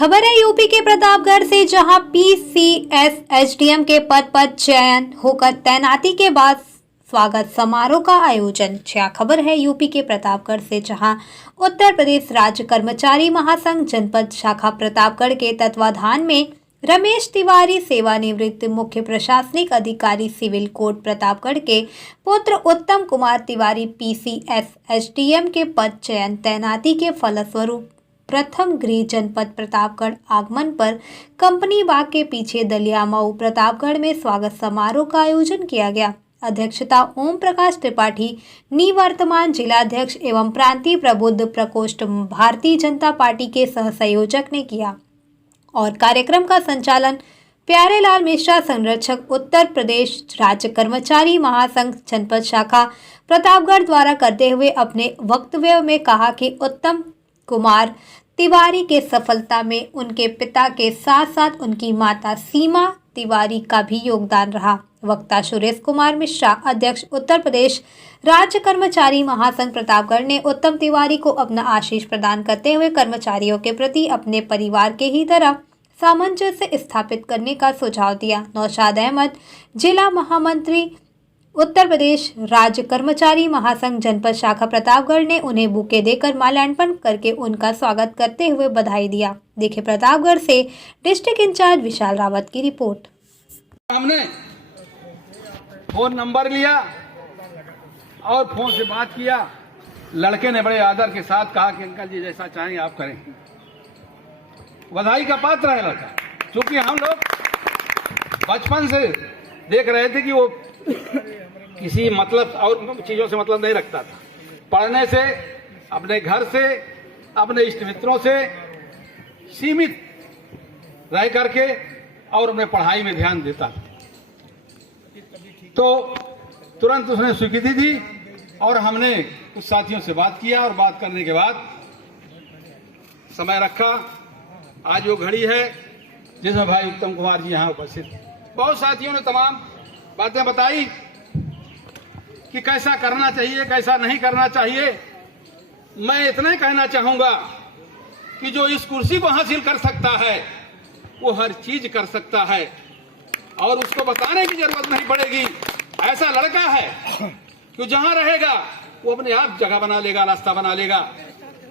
खबर है यूपी के प्रतापगढ़ से, जहां पीसीएस एसडीएम के पद पर चयन होकर तैनाती के बाद स्वागत समारोह का आयोजन। खबर है यूपी के प्रतापगढ़ से, जहां उत्तर प्रदेश राज्य कर्मचारी महासंघ जनपद शाखा प्रतापगढ़ के तत्वाधान में रमेश तिवारी सेवानिवृत्त मुख्य प्रशासनिक अधिकारी सिविल कोर्ट प्रतापगढ़ के पुत्र उत्तम कुमार तिवारी पीसीएस एसडीएम के पद चयन तैनाती के फलस्वरूप प्रथम गृह जनपद प्रतापगढ़ आगमन पर कंपनी बाग के पीछे दलिया मऊ प्रतापगढ़ में स्वागत समारोह का आयोजन किया गया। अध्यक्षता ओम प्रकाश त्रिपाठी निवर्तमान जिलाध्यक्ष एवं प्रांतीय प्रबुद्ध प्रकोष्ठ भारतीय जनता पार्टी के सह संयोजक ने किया और कार्यक्रम का संचालन प्यारेलाल मिश्रा संरक्षक उत्तर प्रदेश राज्य कर्मचारी महासंघ जनपद शाखा प्रतापगढ़ द्वारा करते हुए अपने वक्तव्य में कहा कि उत्तम कुमार तिवारी के सफलता में उनके पिता के साथ साथ उनकी माता सीमा तिवारी का भी योगदान रहा। वक्ता सुरेश कुमार मिश्रा अध्यक्ष उत्तर प्रदेश राज्य कर्मचारी महासंघ प्रतापगढ़ ने उत्तम तिवारी को अपना आशीष प्रदान करते हुए कर्मचारियों के प्रति अपने परिवार के ही तरह सामंजस्य स्थापित करने का सुझाव दिया। नौशाद अहमद जिला महामंत्री उत्तर प्रदेश राज्य कर्मचारी महासंघ जनपद शाखा प्रतापगढ़ ने उन्हें बुके देकर माल्यार्पण करके उनका स्वागत करते हुए बधाई दिया। देखिए प्रतापगढ़ से डिस्ट्रिक्ट इंचार्ज विशाल रावत की रिपोर्ट। हमने फोन नंबर लिया और फोन से बात किया। लड़के ने बड़े आदर के साथ कहा कि अंकल जी जैसा चाहेंगे आप करें। बधाई का पात्र है लड़का, क्योंकि हम लोग बचपन से देख रहे थे कि वो किसी मतलब और चीज़ों से मतलब नहीं रखता था। पढ़ने से, अपने घर से, अपने इष्ट मित्रों से सीमित रह करके और अपने पढ़ाई में ध्यान देता था। तो तुरंत उसने स्वीकृति दी और हमने कुछ साथियों से बात किया और बात करने के बाद समय रखा। आज वो घड़ी है जिसमें भाई उत्तम कुमार जी यहाँ उपस्थित। बहुत साथियों ने तमाम बातें बताई कि कैसा करना चाहिए, कैसा नहीं करना चाहिए। मैं इतना ही कहना चाहूंगा कि जो इस कुर्सी को हासिल कर सकता है वो हर चीज कर सकता है और उसको बताने की जरूरत नहीं पड़ेगी। ऐसा लड़का है कि जहां रहेगा वो अपने आप जगह बना लेगा, रास्ता बना लेगा,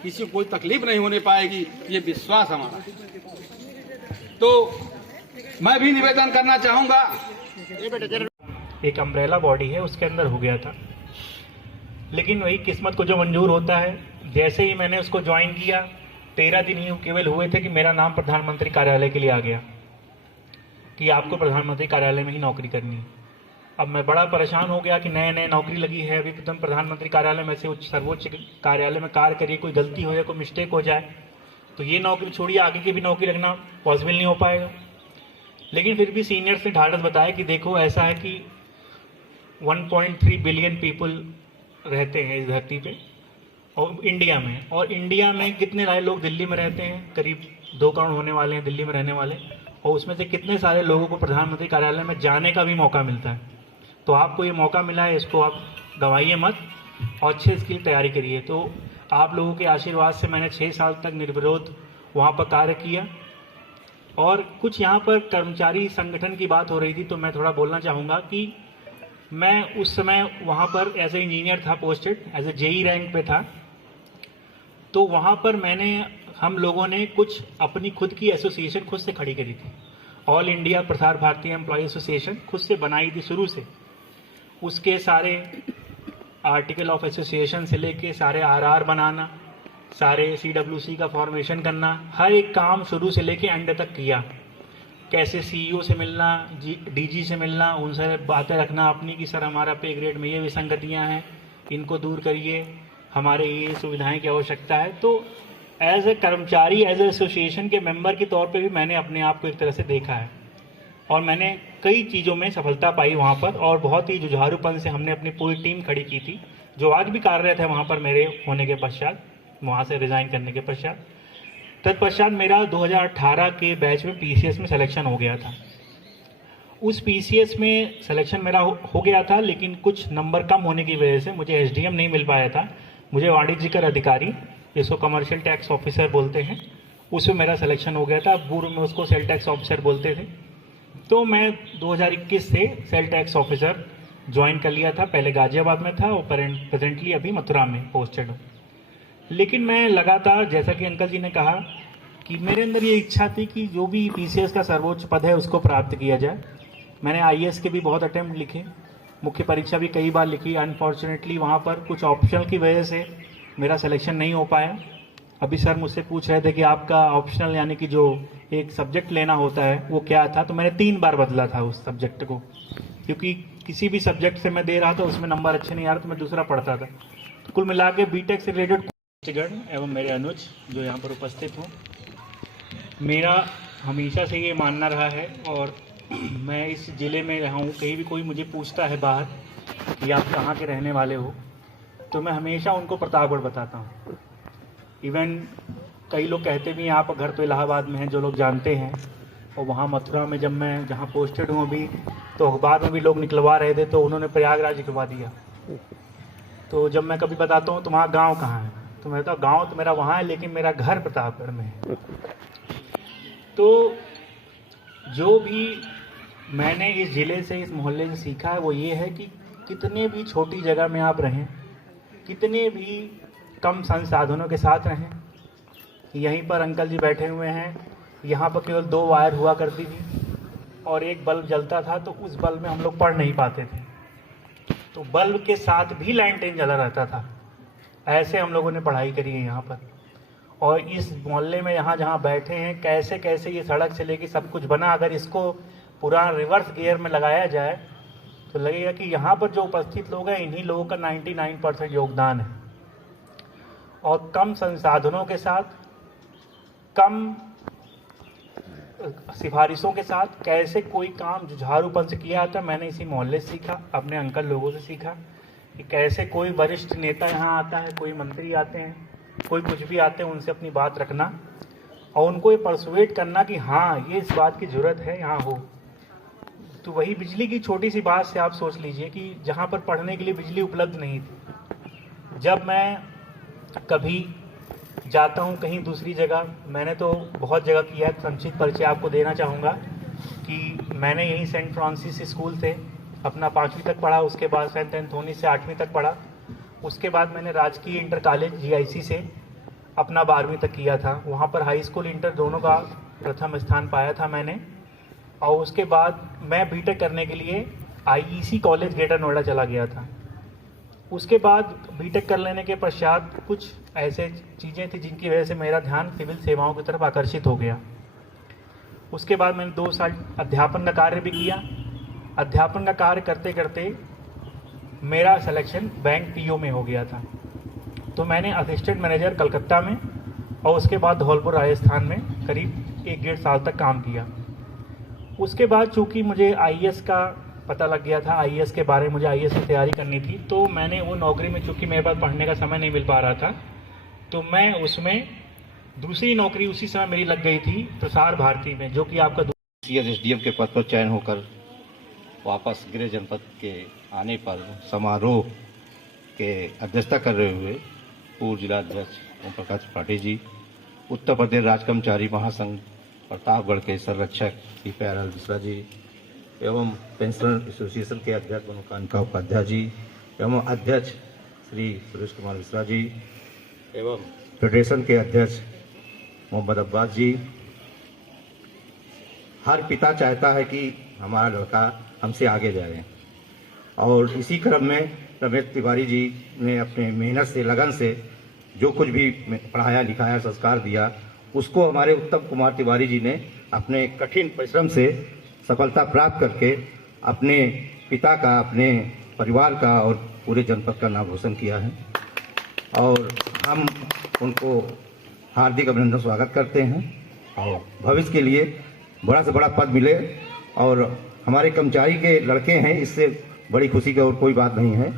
किसी को कोई तकलीफ नहीं होने पाएगी, ये विश्वास हमारा। तो मैं भी निवेदन करना चाहूंगा, एक अम्ब्रेला बॉडी है उसके अंदर हो गया था, लेकिन वही किस्मत को जो मंजूर होता है। जैसे ही मैंने उसको ज्वाइन किया 13 दिन ही केवल हुए थे कि मेरा नाम प्रधानमंत्री कार्यालय के लिए आ गया कि आपको प्रधानमंत्री कार्यालय में ही नौकरी करनी है। अब मैं बड़ा परेशान हो गया कि नए नए नौकरी लगी है, अभी एकदम प्रधानमंत्री कार्यालय में से उच्च सर्वोच्च कार्यालय में कार्य करिए, कोई गलती हो जाए, कोई मिस्टेक हो जाए तो ये नौकरी छोड़िए, आगे की भी नौकरी लगना पॉसिबल नहीं हो पाएगा। लेकिन फिर भी सीनियर्स ने ढाढ़स बताया कि देखो ऐसा है कि 1.3 बिलियन पीपल रहते हैं इस धरती पे और इंडिया में कितने सारे लोग दिल्ली में रहते हैं, करीब 2 करोड़ होने वाले हैं दिल्ली में रहने वाले, और उसमें से कितने सारे लोगों को प्रधानमंत्री कार्यालय में जाने का भी मौका मिलता है। तो आपको ये मौका मिला है, इसको आप गंवाइए मत और अच्छे इसकी तैयारी करिए। तो आप लोगों के आशीर्वाद से मैंने 6 साल तक निर्विरोध वहाँ पर कार्य किया और कुछ यहाँ पर कर्मचारी संगठन की बात हो रही थी, तो मैं थोड़ा बोलना चाहूँगा कि मैं उस समय वहाँ पर एज ए इंजीनियर था, posted as a JE rank पे था। तो वहाँ पर हम लोगों ने कुछ अपनी खुद की एसोसिएशन खुद से खड़ी करी थी। All India Prasar Bharati employ association खुद से बनाई थी शुरू से। उसके सारे आर्टिकल ऑफ एसोसिएशन से लेके सारे आरआर बनाना, सारे सीडब्ल्यूसी का फॉर्मेशन करना, हर एक काम शुरू से लेके एंड तक किया। कैसे सीईओ से मिलना, डीजी से मिलना, उनसे बातें रखना अपनी कि सर हमारा पे ग्रेड में ये विसंगतियाँ हैं, इनको दूर करिए, हमारे ये सुविधाएं की आवश्यकता है। तो एज ए कर्मचारी, एज ए एसोसिएशन के मेंबर के तौर पे भी मैंने अपने आप को एक तरह से देखा है और मैंने कई चीज़ों में सफलता पाई वहाँ पर और बहुत ही जुझारूपन से हमने अपनी पूरी टीम खड़ी की थी, जो आज भी कार्यरत है वहाँ पर मेरे होने के पश्चात, वहाँ से रिज़ाइन करने के पश्चात। तत्पश्चात मेरा 2018 के बैच में पीसीएस में सिलेक्शन हो गया था। उस पीसीएस में सिलेक्शन मेरा हो गया था, लेकिन कुछ नंबर कम होने की वजह से मुझे एसडीएम नहीं मिल पाया था। मुझे वाणिज्यकर अधिकारी, जिसको कमर्शियल टैक्स ऑफिसर बोलते हैं, उसमें मेरा सिलेक्शन हो गया था। पूर्व में उसको सेल टैक्स ऑफिसर बोलते थे। तो मैं 2021 से सेल टैक्स ऑफिसर ज्वाइन कर लिया था। पहले गाजियाबाद में था और प्रेजेंटली अभी मथुरा में पोस्टेड हूँ। लेकिन मैं लगातार, जैसा कि अंकल जी ने कहा, कि मेरे अंदर ये इच्छा थी कि जो भी पीसीएस का सर्वोच्च पद है उसको प्राप्त किया जाए। मैंने आईएएस के भी बहुत अटेम्प्ट लिखे, मुख्य परीक्षा भी कई बार लिखी। अनफॉर्चुनेटली वहाँ पर कुछ ऑप्शनल की वजह से मेरा सिलेक्शन नहीं हो पाया। अभी सर मुझसे पूछ रहे थे कि आपका ऑप्शनल यानी कि जो एक सब्जेक्ट लेना होता है वो क्या था, तो मैंने 3 बार बदला था उस सब्जेक्ट को, क्योंकि किसी भी सब्जेक्ट से मैं दे रहा था उसमें नंबर अच्छे नहीं आ रहा तो मैं दूसरा पढ़ता था। तो कुल मिला के बीटेक से रिलेटेड एवं मेरे अनुज जो यहाँ पर उपस्थित हूँ, मेरा हमेशा से ये मानना रहा है और मैं इस ज़िले में रहा हूँ। कहीं भी कोई मुझे पूछता है बाहर कि आप कहाँ के रहने वाले हो, तो मैं हमेशा उनको प्रतापगढ़ बताता हूँ। इवन कई लोग कहते भी हैं आप घर तो इलाहाबाद में हैं, जो लोग जानते हैं। और वहाँ मथुरा में जब मैं जहाँ पोस्टेड हूँ अभी, तो अखबार में भी लोग निकलवा रहे थे तो उन्होंने प्रयागराज लिखवा दिया। तो जब मैं कभी बताता हूँ तुम्हारा गाँव कहाँ है, तो मैं कहता हूँ गाँव तो मेरा वहाँ है लेकिन मेरा घर प्रतापगढ़ में है। तो जो भी मैंने इस ज़िले से, इस मोहल्ले से सीखा है वो ये है कि कितने भी छोटी जगह में आप रहें, कितने भी कम संसाधनों के साथ रहें। यहीं पर अंकल जी बैठे हुए हैं, यहाँ पर केवल 2 वायर हुआ करती थी और एक बल्ब जलता था, तो उस बल्ब में हम लोग पढ़ नहीं पाते थे, तो बल्ब के साथ भी लैंटेन जला रहता था। ऐसे हम लोगों ने पढ़ाई करी है यहाँ पर। और इस मोहल्ले में यहाँ जहाँ बैठे हैं, कैसे कैसे ये सड़क से लेके सब कुछ बना, अगर इसको पूरा रिवर्स गियर में लगाया जाए तो लगेगा कि यहाँ पर जो उपस्थित लोग हैं इन्हीं लोगों का 99% योगदान है। और कम संसाधनों के साथ, कम सिफारिशों के साथ कैसे कोई काम जुझारूपन से किया जाता है, मैंने इसी मोहल्ले से सीखा, अपने अंकल लोगों से सीखा कि कैसे कोई वरिष्ठ नेता यहाँ आता है, कोई मंत्री आते हैं, कोई कुछ भी आते हैं, उनसे अपनी बात रखना और उनको ये परसुएट करना कि हाँ ये इस बात की ज़रूरत है यहाँ हो। तो वही बिजली की छोटी सी बात से आप सोच लीजिए कि जहाँ पर पढ़ने के लिए बिजली उपलब्ध नहीं थी। जब मैं कभी जाता हूँ कहीं दूसरी जगह, मैंने तो बहुत जगह किया है, संक्षिप्त परिचय आपको देना चाहूँगा कि मैंने यहीं सेंट फ्रांसिस स्कूल से अपना 5वीं तक पढ़ा, उसके बाद सेंट एंथोनी से 8वीं तक पढ़ा, उसके बाद मैंने राजकीय इंटर कॉलेज जीआईसी से अपना 12वीं तक किया था। वहाँ पर हाई स्कूल इंटर दोनों का प्रथम स्थान पाया था मैंने। और उसके बाद मैं बीटेक करने के लिए आईईसी कॉलेज ग्रेटर नोएडा चला गया था। उसके बाद बीटेक कर लेने के पश्चात कुछ ऐसे चीज़ें थी जिनकी वजह से मेरा ध्यान सिविल सेवाओं की तरफ आकर्षित हो गया। उसके बाद मैंने 2 साल अध्यापन का कार्य भी किया। अध्यापन का कार्य करते करते मेरा सिलेक्शन बैंक पीओ में हो गया था, तो मैंने असिस्टेंट मैनेजर कलकत्ता में और उसके बाद धौलपुर राजस्थान में करीब 1-1.5 साल तक काम किया। उसके बाद चूँकि मुझे आईएएस का पता लग गया था, आईएएस के बारे में मुझे आईएएस की तैयारी करनी थी, तो मैंने वो नौकरी में, चूँकि मेरे पास पढ़ने का समय नहीं मिल पा रहा था, तो मैं उसमें दूसरी नौकरी उसी समय मेरी लग गई थी प्रसार भारती में, जो कि आपका एसडीएम के पद पर चयन होकर वापस गृह जनपद के आने पर समारोह के अध्यक्षता कर रहे हुए पूर्व जिला अध्यक्ष ओम प्रकाश त्रिपाठी जी, उत्तर प्रदेश राज्य कर्मचारी महासंघ प्रतापगढ़ के संरक्षक श्री प्यारलाल मिश्रा जी एवं पेंशनर एसोसिएशन के अध्यक्ष मनोकांता उपाध्याय जी एवं अध्यक्ष श्री सुरेश कुमार मिश्रा जी एवं फेडरेशन के अध्यक्ष मोहम्मद अब्बास जी। हर पिता चाहता है कि हमारा लड़का हमसे आगे जाए और इसी क्रम में रमेश तिवारी जी ने अपने मेहनत से, लगन से जो कुछ भी पढ़ाया लिखाया, संस्कार दिया, उसको हमारे उत्तम कुमार तिवारी जी ने अपने कठिन परिश्रम से सफलता प्राप्त करके अपने पिता का, अपने परिवार का और पूरे जनपद का नाम रोशन किया है और हम उनको हार्दिक अभिनंदन स्वागत करते हैं और भविष्य के लिए बड़ा से बड़ा पद मिले और हमारे कर्मचारी के लड़के हैं, इससे बड़ी खुशी की और कोई बात नहीं है।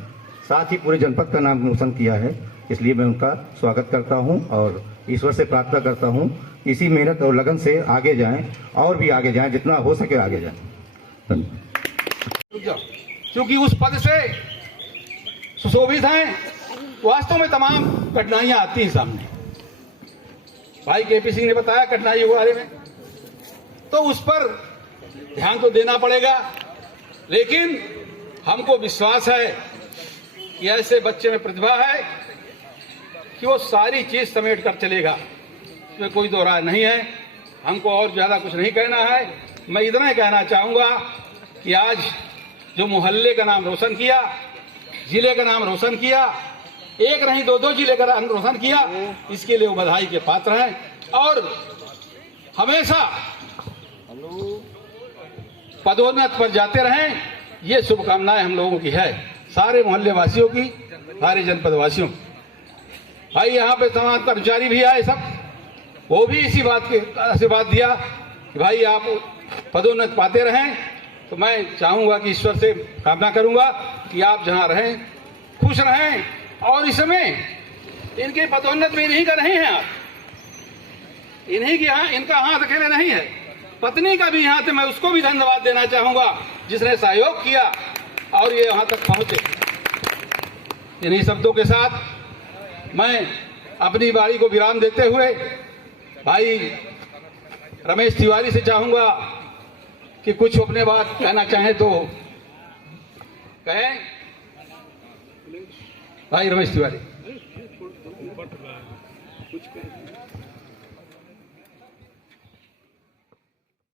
साथ ही पूरे जनपद का नाम रोशन किया है, इसलिए मैं उनका स्वागत करता हूं और ईश्वर से प्रार्थना करता हूं इसी मेहनत और लगन से आगे जाएं और भी आगे जाएं, जितना हो सके आगे जाएं। क्योंकि उस पद से सुशोभित हैं, वास्तव में तमाम कठिनाइयां आती हैं सामने। भाई केपी सिंह ने बताया कठिनाइयों के बारे में, तो उस पर ध्यान तो देना पड़ेगा। लेकिन हमको विश्वास है कि ऐसे बच्चे में प्रतिभा है कि वो सारी चीज समेट कर चलेगा, इसमें कोई दो राय नहीं है। हमको और ज्यादा कुछ नहीं कहना है। मैं इतना ही कहना चाहूंगा कि आज जो मोहल्ले का नाम रोशन किया, जिले का नाम रोशन किया, एक नहीं दो जिले का नाम रोशन किया, इसके लिए वो बधाई के पात्र हैं। और हमेशा पदोन्नत पर जाते रहें, ये शुभकामनाएं हम लोगों की है, सारे मोहल्ले वासियों की, सारे जनपद वासियों। भाई यहाँ पे तमाम कर्मचारी भी आए सब, वो भी इसी बात के आशीर्वाद दिया कि भाई आप पदोन्नत पाते रहें। तो मैं चाहूंगा कि ईश्वर से कामना करूंगा कि आप जहां रहें खुश रहें। और इस समय इनके पदोन्नत में इन्हीं का नहीं है, आप इन्हीं की यहाँ इनका हाथ अकेले नहीं है, पत्नी का भी यहाँ से मैं उसको भी धन्यवाद देना चाहूंगा जिसने सहयोग किया और ये यहाँ तक पहुंचे। इन्हीं शब्दों के साथ मैं अपनी बारी को विराम देते हुए भाई रमेश तिवारी से चाहूंगा कि कुछ अपने बात कहना चाहें तो कहें। भाई रमेश तिवारी।